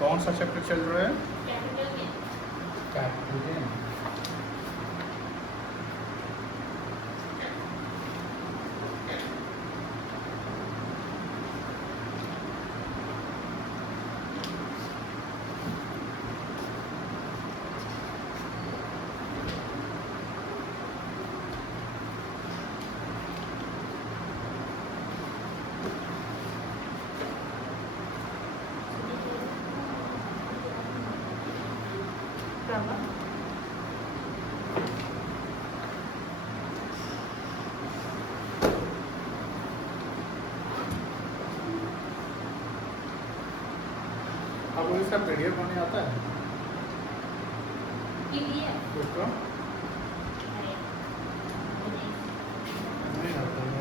कौन सा चैप्टर चल रहा है? Capital gain. आपको इसका पीडीएफ बनाने आता है? उसका नहीं आता है।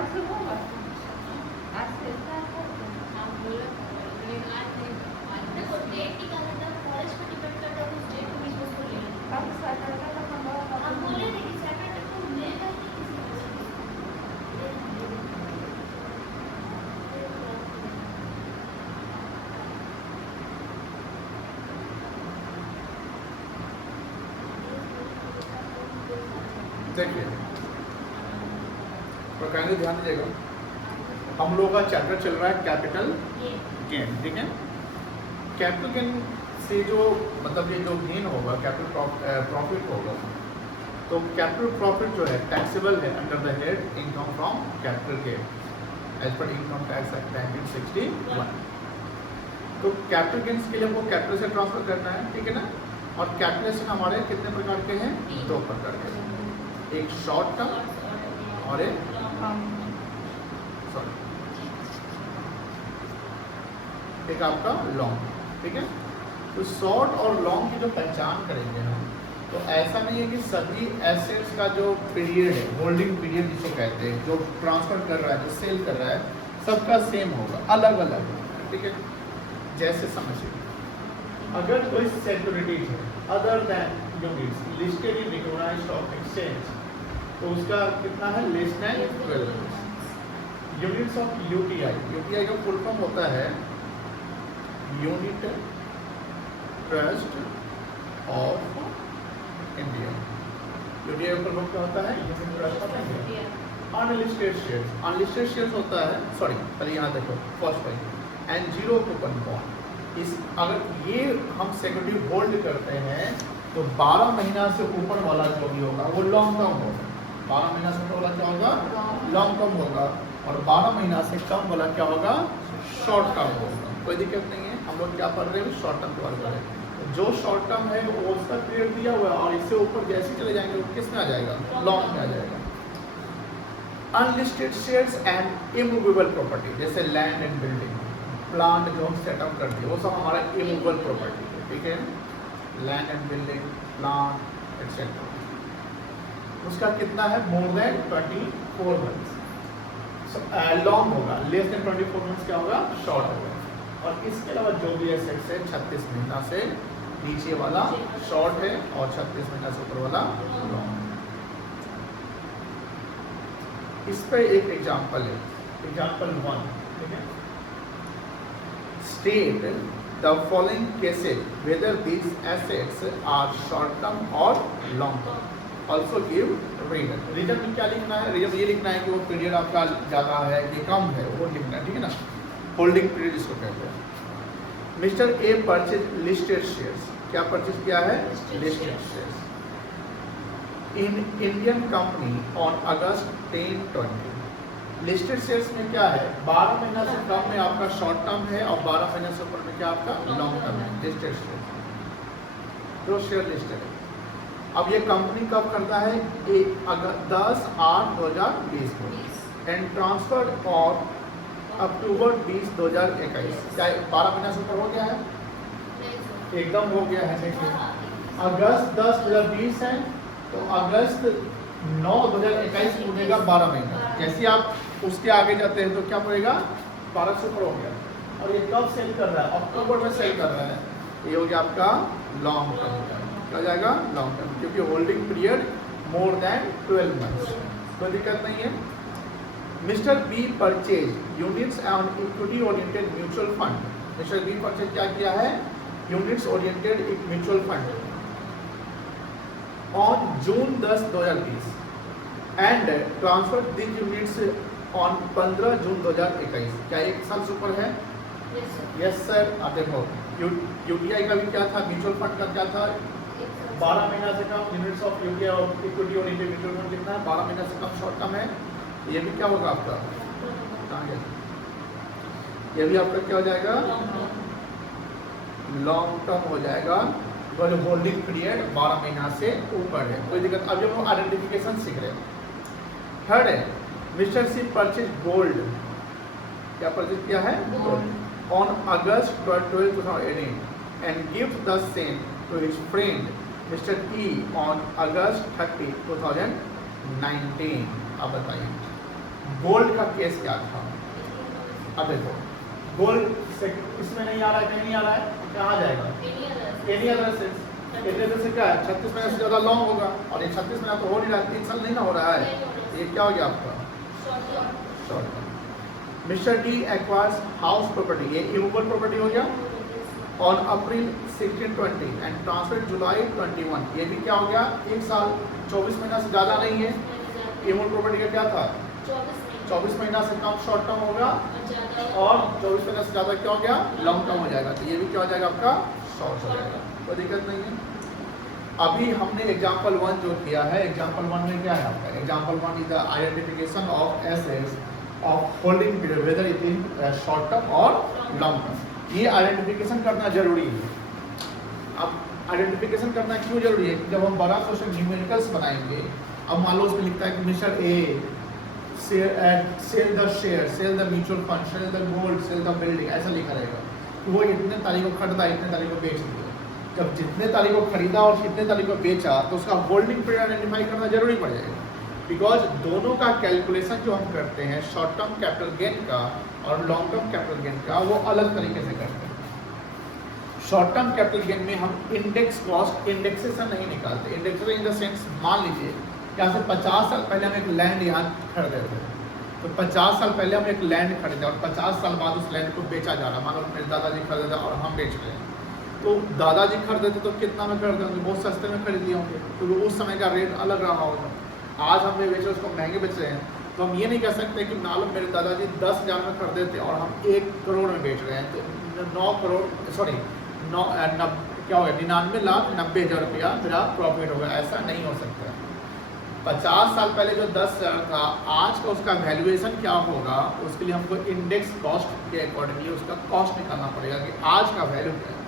आज से होगा, आज से स्टार्ट करते हैं। हम बोले लेकिन आज नहीं, देखो डेट ही गलत है, कॉलेज पर डिपेंड करता है, उस डेट को भी उसको ले लें। अब सैटरडे का 15 हम बोले थे कि सैटरडे को लेगा ही किसी को। देखिए तो कहने ध्यान दीजिएगा, हम लोगों का चैप्टर चल रहा है कैपिटल ये गेन, ठीक है। कैपिटल गेन से जो मतलब ये जो गेन होगा, कैपिटल प्रॉफिट होगा, तो कैपिटल प्रॉफिट जो है टैक्सेबल है under the head income from capital gain as per income tax act 1961। तो कैपिटल गेन्स के लिए हमको कैपिटल से ट्रांसफर करना है, ठीक है ना। और कैपिटल से हमारे कितने प्रकार के हैं? 2 प्रकार के हैं, एक शॉर्ट टर्म और एक सॉरी एक आपका लॉन्ग, ठीक है। तो शॉर्ट और लॉन्ग की जो पहचान करेंगे हम, तो ऐसा नहीं है कि सभी एसेट्स का जो पीरियड है, होल्डिंग पीरियड जिसको कहते हैं, जो ट्रांसफर कर रहा है, जो सेल कर रहा है, सबका सेम होगा, अलग अलग होगा, ठीक है। जैसे समझिए, अगर कोई सिक्योरिटीज है other than units listed in recognised stock exchange, तो उसका कितना है? Less than 12 units of UTI. UTI का फुल फॉर्म होता है unit trust of India. UTI का फुल फॉर्म क्या होता है? Unit trust of India. Unlisted shares, unlisted shares होता है, सॉरी पहले यहाँ देखो first point, and zero coupon bond. इस अगर ये हम सिक्योरिटी होल्ड करते हैं तो 12 महीना से ऊपर वाला जो भी होगा वो लॉन्ग टर्म होगा। 12 महीना से ऊपर वाला क्या होगा? लॉन्ग टर्म होगा। और 12 महीना से कम वाला क्या होगा? शॉर्ट टर्म होगा। कोई दिक्कत नहीं है, हम लोग क्या पढ़ रहे हैं? शॉर्ट टर्म के बारे में पढ़ रहे हैं। जो शॉर्ट टर्म है वो उसका पीरियड दिया हुआ है, और इससे ऊपर जैसे चले जाएंगे वो किस में आ जाएगा? लॉन्ग में आ जाएगा। Unlisted shares and immovable property, जैसे लैंड एंड बिल्डिंग, प्लांट जो हम सेटअप कर दिए, वो सब हमारा इमूवेबल प्रॉपर्टी है, ठीक है। Land and building, plant etcetera, उसका कितना है? मोर देन 24 मंथ्स लॉन्ग होगा, लेस देन 24 मंथ्स क्या होगा? शॉर्ट होगा। और इसके अलावा जो भी एसेट्स है 36 महीना से नीचे वाला शॉर्ट है, और 36 महीना से ऊपर वाला लॉन्ग। इस पे एक एग्जांपल है, एग्जांपल 1, ठीक है। State the following cases whether these assets are short term और long term, also give reason. Reason में क्या लिखना है? रीजन ये लिखना है कि वो पीरियड आपका ज़्यादा है कि कम है, वो लिखना है, ठीक है ना। होल्डिंग पीरियड जिसको कहते हैं। Mister A purchase listed shares, क्या परचेज किया है? Listed shares in Indian company on August 10-20। Listed shares में क्या है? 12 महीना से कम में आपका शॉर्ट टर्म है, और 12 महीना से ऊपर में क्या आपका लॉन्ग टर्म है। लिस्टेड शेयर, जो शेयर लिस्टेड है। अब ये कंपनी कब करता है? 10/8/2020 को, एंड ट्रांसफर और अक्टूबर 20, 2021। क्या 12 महीना से ऊपर हो गया है? एकदम हो गया है। देखिए अगस्त 10, 2020 है, तो अगस्त 9, 2021 पूरेगा 12 महीना। जैसे आप उसके आगे जाते हैं तो क्या पड़ेगा? 12 से ऊपर हो गया। और ये कब सेल कर रहा है? अक्टूबर में सेल कर रहा है, ये हो गया आपका लॉन्ग टर्म। क्या जाएगा? लॉन्ग टर्म, क्योंकि holding period more than 12 months. कोई दिक्कत नहीं है। Mister B purchase units on equity oriented mutual fund. Mister B purchase क्या किया है? यूनिट्स ओरिएंटेड एक mutual fund on June 10, 2020 and transfer this units on 15 जून 2021। क्या एक साल से ऊपर है? Yes sir. आप देखो यूटीआई का भी क्या था? म्यूचुअल फंड का क्या था? 12 महीना से कम यूनिट्स ऑफ यूटीआई और इक्विटी और म्यूचुअल फंड कितना है? 12 महीना से कम शॉर्ट टर्म है। ये भी क्या होगा आपका? कहाँ गया? ये भी आपका क्या हो जाएगा? लॉन्ग टर्म हो जाएगा, जो होल्डिंग पीरियड 12 महीना से ऊपर है। कोई दिक्कत? अब जब हम आइडेंटिफिकेशन सीख रहे हैं। थर्ड है मिस्टर सी परचेज गोल्ड। क्या परचेज किया है? Gold on August 12, 2018 and gift the same to his friend mister E on August 30, 2019। आप बताइए गोल्ड का केस क्या था? अब देखो गोल्ड से इसमें नहीं आ रहा है, कहीं नहीं आ रहा है, कहाँ जाएगा? Any other sales. से क्या है 36 महीने से ज़्यादा लॉन्ग होगा, और ये 36 महीना तो हो नहीं रहा है, 3 साल नहीं ना हो रहा है, ये क्या हो गया आपका short term. Mister D acquires house property, ये इमूवेबल प्रॉपर्टी हो गया, ऑन अप्रैल 1620 एंड ट्रांसफर जुलाई 21, ये भी क्या हो गया 1 साल, 24 महीना से ज़्यादा नहीं है। इमूवेबल प्रॉपर्टी का क्या था 24 महीना से कम शॉर्ट टर्म होगा, और 24 महीना से ज़्यादा क्या हो गया लॉन्ग टर्म हो जाएगा, तो ये भी क्या हो जाएगा आपका शॉर्ट हो जाएगा, कोई दिक्कत नहीं है। अभी हमने एग्जाम्पल 1 जो किया है, एग्जाम्पल 1 में क्या है आपका, example 1 is the identification of assets of holding period whether it in short term और लॉन्ग टर्म। ये आइडेंटिफिकेशन करना जरूरी है। अब आइडेंटिफिकेशन करना क्यों जरूरी है? जब हम बड़ा क्वेश्चन न्यूमेरिकल्स बनाएंगे, अब मान लो उसमें लिखता है कि mister A sell the share, sell the mutual fund, sell the gold, sell the building, ऐसा लिखा रहेगा कि वो इतने तारीख को खरीदा, इतने तारीख को बेच दिया। जब जितने तारीख को खरीदा और कितने तारीख को बेचा, तो उसका होल्डिंग पीरियड आइडेंटिफाई करना जरूरी पड़ जाएगा, बिकॉज दोनों का कैलकुलेशन जो हम करते हैं शॉर्ट टर्म कैपिटल गेन का और लॉन्ग टर्म कैपिटल गेन का, वो अलग तरीके से करते हैं। शॉर्ट टर्म कैपिटल गेन में हम इंडेक्स कॉस्ट इंडेक्सेशन नहीं निकालते। इंडेक्सेशन इन द सेंस, मान लीजिए यहाँ से 50 साल पहले हम एक लैंड यहाँ खरीदे थे, तो 50 साल पहले हम एक लैंड खरीदे और 50 साल बाद उस लैंड को बेचा जा रहा, मानो मेरे दादाजी खरीदे और हम बेच रहे हैं, तो दादाजी खरीदे थे तो कितना में खरीदे होंगे? बहुत सस्ते में खरीद लिए होंगे, तो उस समय का रेट अलग रहा होगा। आज हम बेच रहे उसको महंगे बेच रहे हैं, तो हम ये नहीं कह सकते कि मालूम मेरे दादाजी 10,000 में खरीदे थे और हम 1 करोड़ में बेच रहे हैं, तो 9 करोड़ सॉरी 9 क्या हो गया 99,90,000 रुपया मेरा प्रॉफिट होगा, ऐसा नहीं हो सकता। 50 साल पहले जो 10,000 था, आज का उसका वैल्यूएशन क्या होगा, उसके लिए हमको इंडेक्स कॉस्ट के अकॉर्डिंगली उसका कॉस्ट निकालना पड़ेगा कि आज का वैल्यू क्या है।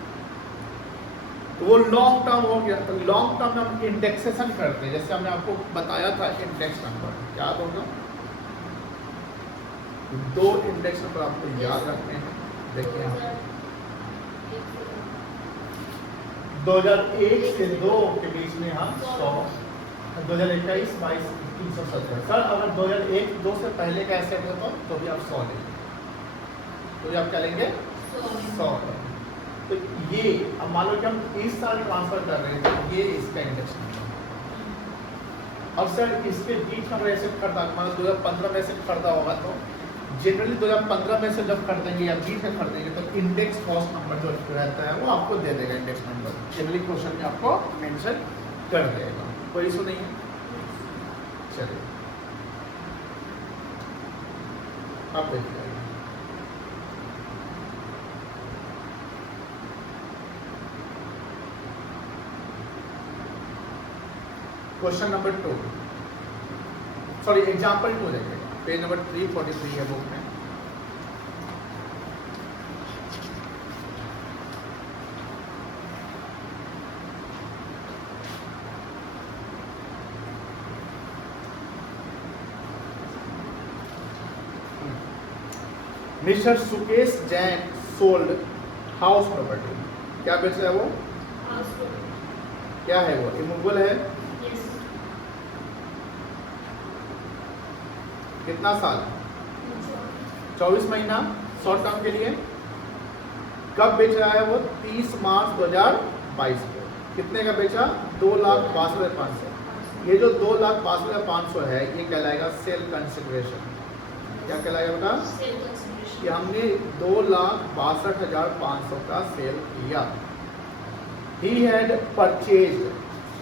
तो वो लॉन्ग टर्म हो गया, तो लॉन्ग टर्म में हम इंडेक्सेशन करते हैं, जैसे हमने आपको बताया था इंडेक्स नंबर क्या होगा, 2 इंडेक्स नंबर आपको याद रखने हैं। देखिए यहाँ 2001 से 2 के बीच में हम 100, 2021, 22, 370। सर अगर 2001-2 से पहले का एसेट होता तो भी आप 100 लेंगे, तो भी आप क्या लेंगे 100। तो ये अब मान लो कि हम 30 साल ट्रांसफर कर रहे हैं, तो ये इसका इंडेक्स नंबर। अब सर इसके बीच में एसेट खरीदा, मतलब 2015 में एसेट खरीदा होगा, तो जनरली 2015 में से जब खरीदेंगे या बीच में खरीदेंगे तो इंडेक्स कॉस्ट नंबर जो रहता है वो आपको दे देगा, इंडेक्स नंबर जनरली क्वेश्चन में आपको मेंशन कर देगा, कोई इशू नहीं है। चलिए अब देखिए क्वेश्चन नंबर 2, सॉरी एग्जाम्पल 2 देखेगा, पेज नंबर 343 है बुक में। Mister Sukesh Jain sold house property, क्या बेच रहा है वो, क्या है वो इमूवेबल है, कितना साल 24 महीना शॉर्ट टर्म के लिए। कब बेच रहा है वो 30 मार्च 2022 को, कितने का बेचा 2,62,500। ये जो 2,62,500 है ये कहलाएगा सेल कंसिडरेशन, क्या कहलाएगा बेटा कि हमने 2,62,500 का सेल किया। He had purchased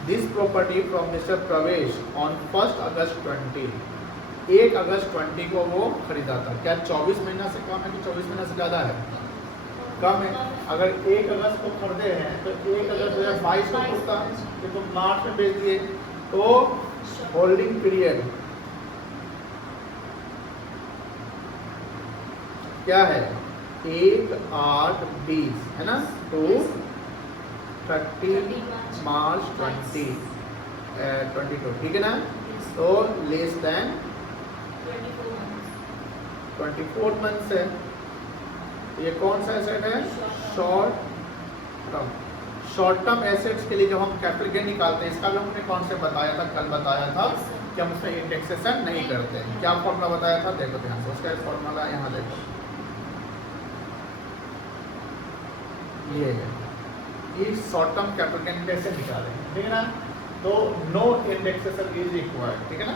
this property from Mr. Pravesh on 1 अगस्त 20। 1 अगस्त 20 को वो खरीदा था। क्या 24 महीना से कम है कि 24 महीना से ज़्यादा है? कम है। अगर 1 अगस्त को खरीदे हैं तो 1 अगस्त 2022 को पूछता, तो मार्च में बेच दिए, तो होल्डिंग पीरियड क्या है 1/8/20 है ना, तो 30 मार्च 2022, ठीक है ना। तो लेस देन 24 मंथ्स है। ये कौन सा एसेट है? Short term. Short term assets के लिए जब हम कैपिटल गेन निकालते हैं, इसका भी हमने कौन से बताया था, कल बताया था कि हम उसमें इंडेक्सेशन नहीं करते। क्या फॉर्मूला बताया था, देखो ध्यान से, उसका फॉर्मूला यहाँ देखो, ये है, ये शॉर्ट टर्म कैपिटल गेन कैसे निकालेंगे, ठीक है ना। तो नो इंडेक्सेशन इज रिक्वायर्ड, ठीक है ना।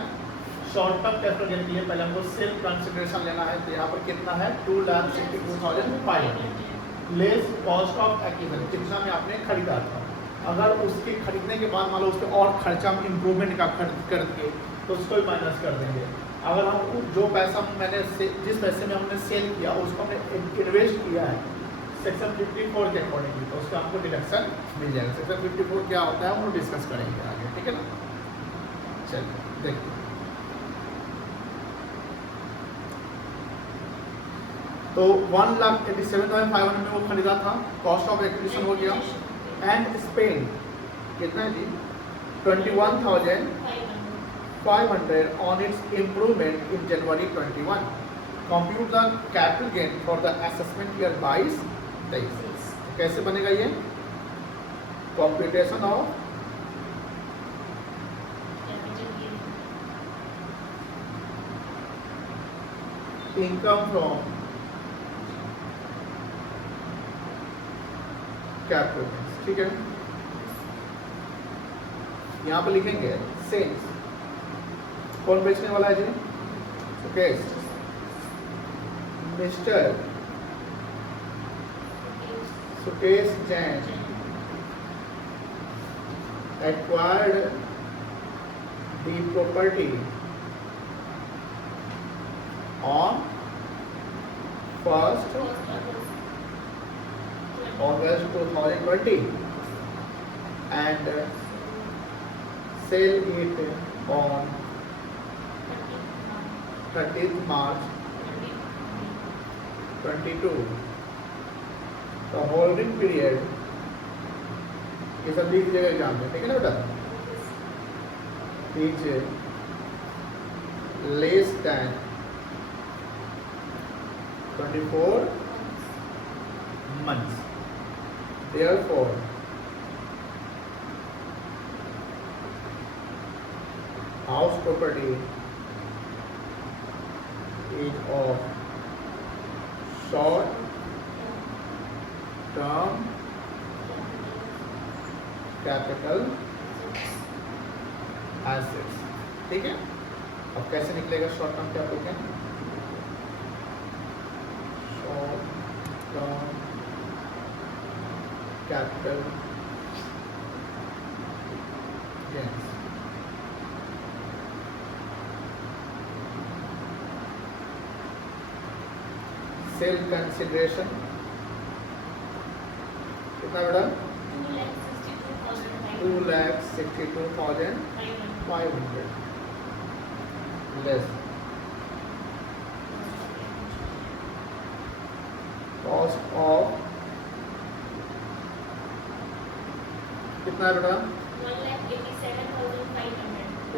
शॉर्ट टर्म कैपिटल गेन के लिए पहले हमको सेल्फ कंसिडरेशन लेना है, तो यहाँ पर कितना है 2,62,500 लेस कॉस्ट ऑफ एक्विजिशन, जितना में आपने खरीदा था। अगर उसके खरीदने के बाद मान लो उस पर और खर्चा हम इम्प्रूवमेंट का कर दिए तो उसको भी माइनस कर देंगे। अगर हम जो पैसा मैंने जिस पैसे में हमने सेल किया उसको हमने इन्वेस्ट किया है सेक्शन 54 के अकॉर्डिंगली, तो उसका हमको डिडक्शन मिल जाएगा। सेक्शन 54 क्या होता है हम लोग डिस्कस करेंगे आगे, ठीक है ना। चलिए देखिए, तो 1,87,500 में वो खरीदा था, कॉस्ट ऑफ एक्विजिशन हो गया, एंड स्पेंड कितना है जी 21,500 on its improvement in January 21. Compute the capital gain for the assessment year 22-23. कैसे बनेगा ये computation of income from capital gains, ठीक है। यहाँ पे लिखेंगे सेल्स, कौन बेचने वाला है जी, Sukesh, mister Sukesh Jain acquired the property on 1st August 2020 and sell it on 30th March 22. The holding period ये सब लिख लीजिएगा एग्जाम में, ठीक है ना बेटा। नीचे less than 24 months. Therefore, house property is of short term capital assets, ठीक है। अब कैसे निकलेगा short term capital gain, short term capital gains, sale consideration कितना बेटा 2,62,500 लेस कॉस्ट ऑफ कितना है बेटा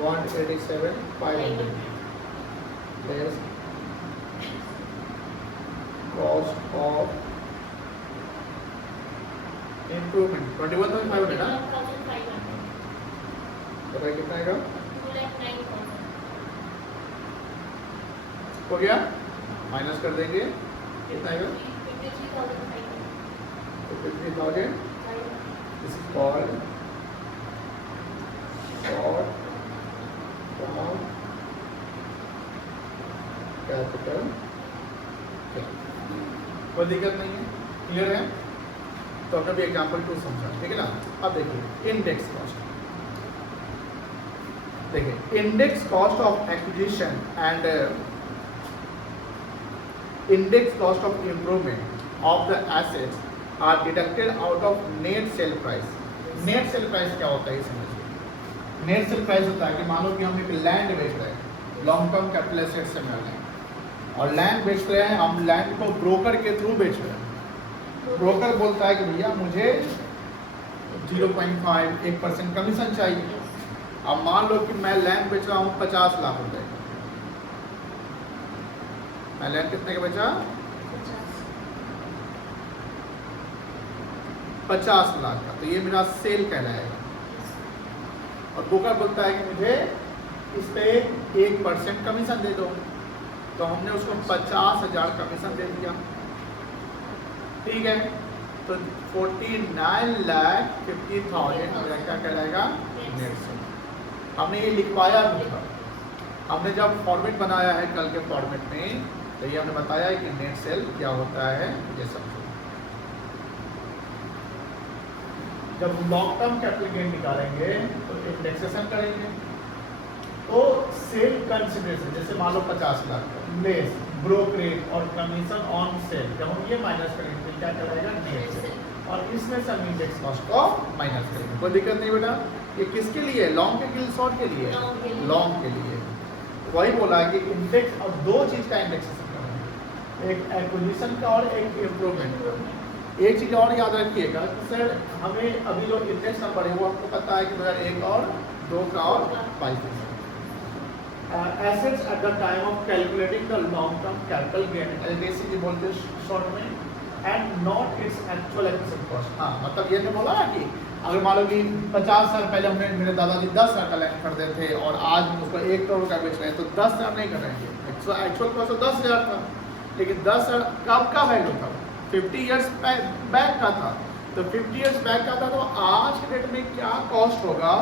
187,500 लेस कॉस्ट ऑफ इम्प्रूवमेंट 21,500 ना, बताइए कितना आएगा, हो गया, माइनस कर देंगे, कितना आएगा 53,000. This is called short term capital gain. कोई दिक्कत नहीं है, क्लियर है। तो हमने भी एग्जाम्पल 2 समझा, ठीक है ना। अब देखिए इंडेक्स कॉस्ट, देखिए index cost of acquisition and index cost of improvement of the assets are deducted out of net sale price. Net sale price क्या होता है ये समझिए। नेट सेल प्राइस होता है कि मान लो कि हम एक लैंड बेच रहे हैं, लॉन्ग टर्म कैपिटल एसेट से मिल रहे हैं, और लैंड बेच रहे हैं, हम लैंड को ब्रोकर के थ्रू बेच रहे हैं। ब्रोकर बोलता है कि भैया मुझे 0.5-1% कमीशन चाहिए। अब मान लो कि मैं लैंड बेच रहा हूँ 50 लाख रुपए, मैं लैंड कितने का बेचा 50 लाख का, तो ये मेरा सेल कहलाएगा। और ब्रोकर बोलता है कि मुझे इस पे 1% कमीशन दे दो, तो हमने उसको 50,000 कमीशन दे दिया, ठीक है। तो 49,50,000 मेरा क्या कहलाएगा, नेट सेल। हमने ये लिखवाया भी था, हमने जब फॉर्मेट बनाया है कल के फॉर्मेट में, तो ये हमने बताया है कि नेट सेल क्या होता है, ये समझो। जब लॉन्ग टर्म कैपिटल गेन निकालेंगे तो इंडेक्सेशन करेंगे, तो सेल कंसिडरेशन जैसे मान लो 50 लाख लेस ब्रोकरेज और कमीशन ऑन सेल, जब हम ये माइनस करेंगे तो क्या कहलाएगा, नेट सेल। और इसमें से हम इंडेक्स कॉस्ट को माइनस करेंगे, कोई दिक्कत नहीं बेटा। ये किसके लिए, लॉन्ग के लिए शॉर्ट के लिए, लॉन्ग के लिए। वही बोला कि इंडेक्स, और दो चीज का इंडेक्सेशन करना, एक एक्विजिशन का और एक इम्प्रूवमेंट का। एक चीज और याद रखिएगा कि सर हमें अभी जो इंडेक्स नंबर है वो आपको पता है कि 2001 और 2 का और 22 assets at the time of calculating the long term capital gain, LTC बोलते हैं शॉर्ट में, and not its actual acquisition cost. हाँ, मतलब ये नहीं बोला ना कि अगर मान लो कि 50 साल पहले हमने, मेरे दादाजी 10 साल का लैंड खरीदे थे और आज हम उसको 1 करोड़ का बेच रहे हैं, तो 10,000 नहीं करेंगे, एक्चुअल कॉस्ट तो 10,000 था, लेकिन 10,000 कब का वैल्यू था, 50 ईयर्स बैक का था। तो 50 ईयर्स बैक का था, तो आज के डेट में क्या कॉस्ट होगा,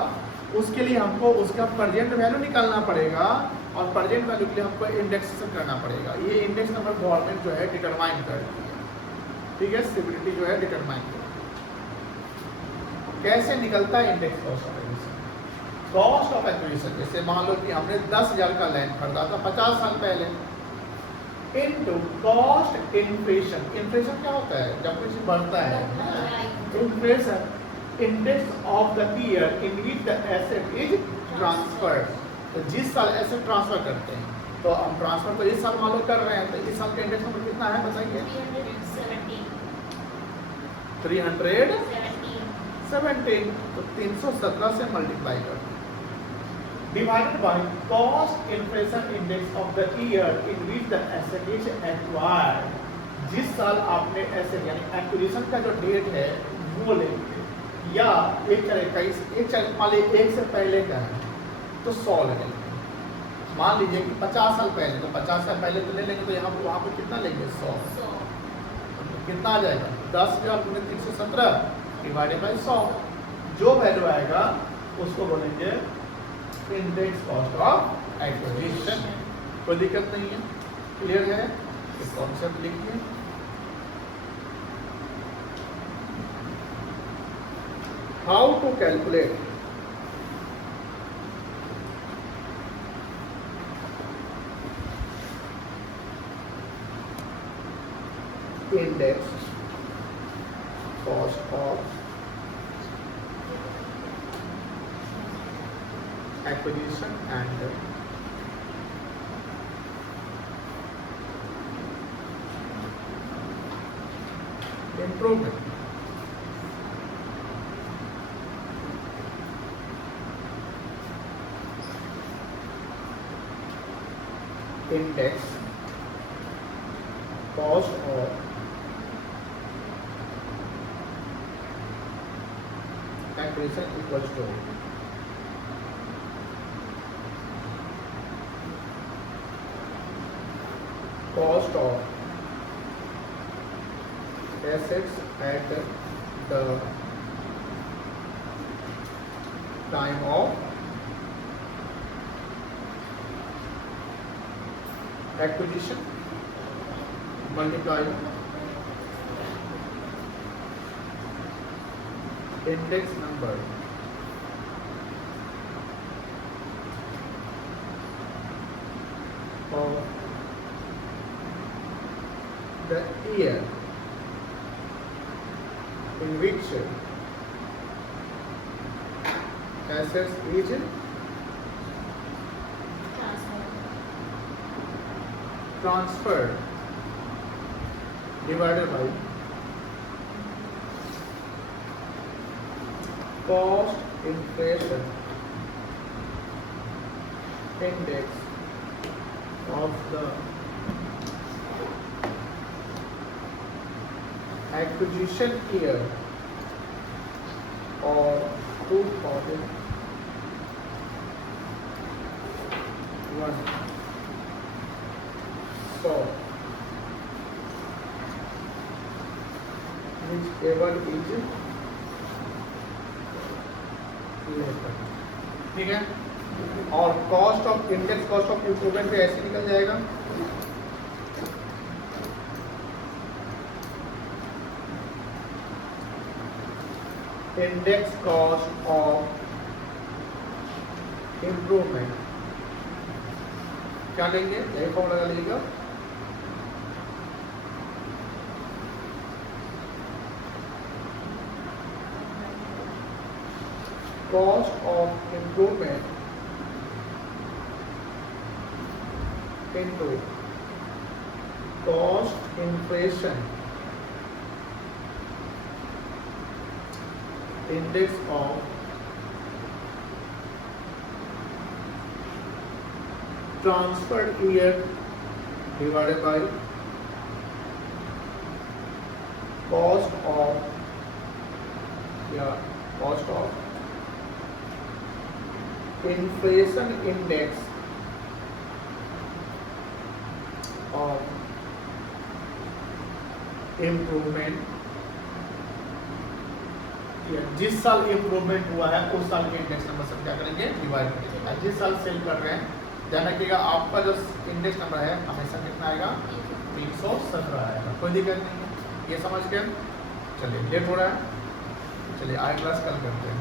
उसके लिए हमको उसका प्रेजेंट वैल्यू निकालना पड़ेगा, और प्रेजेंट वैल्यू के लिए हमको इंडेक्सेशन करना पड़ेगा। ये इंडेक्स नंबर गवर्नमेंट जो है डिटरमाइन करती है, ठीक है, सिबिलिटी जो है डिटरमाइन करती है। कैसे निकलता है index cost of acquisition, cost of acquisition, जैसे मान लो कि हमने 10,000 का लैंड खरीदा था 50 साल पहले, इनटू कॉस्ट इन्फ्लेशन। इन्फ्लेशन क्या होता है, जब कुछ बढ़ता है, inflation index of the year in which the asset is transferred. तो जिस साल एसेट ट्रांसफर करते हैं, तो हम ट्रांसफर तो इस साल मान लो कर रहे हैं, तो इस साल का इंडेक्स नंबर कितना है बताइए, 317। तो 317 से मल्टीप्लाई कर divided by cost inflation index of the year in which the asset is acquired. जिस साल आपने एसेट यानी एक्विजिशन का जो डेट है वो लेंगे, या एक मान लीजिए 1 से पहले का है तो 100 लगेंगे। मान लीजिए कि 50 साल पहले, तो 50 साल पहले तो ले लेंगे, तो यहाँ वहाँ पर कितना लेंगे, 100। कितना आ जाएगा, 10,317 डिवाइडेड बाई 100। जो वैल्यू आएगा उसको बोलेंगे इंडेक्स कॉस्ट ऑफ एक्विजिशन। कोई दिक्कत नहीं है, क्लियर है, इस कॉन्सेप्ट लिखिए। How to calculate index cost of acquisition and improvement. Index cost of acquisition equals to cost of assets at the time of acquisition multiplied index number of the year in which assets is transferred divided by cost inflation index of the acquisition year or 2000 1 100 whichever is later, ठीक है। और cost of index cost of improvement पे ऐसे निकल जाएगा, index cost of improvement क्या लेंगे, यही फॉर्मूला लगा लीजिएगा, cost of improvement into cost inflation index of transferred year divided by cost of inflation index of improvement, जिस साल इम्प्रूवमेंट हुआ है उस साल के इंडेक्स नंबर से क्या करेंगे, डिवाइड करेंगे। जिस साल सेल कर रहे हैं, ध्यान रखिएगा आपका जो इंडेक्स नंबर है हमेशा कितना आएगा, 317 आएगा, कोई दिक्कत नहीं है, ये समझ के। चलिए लेट हो रहा है, चलिए आगे क्लास कल करते हैं।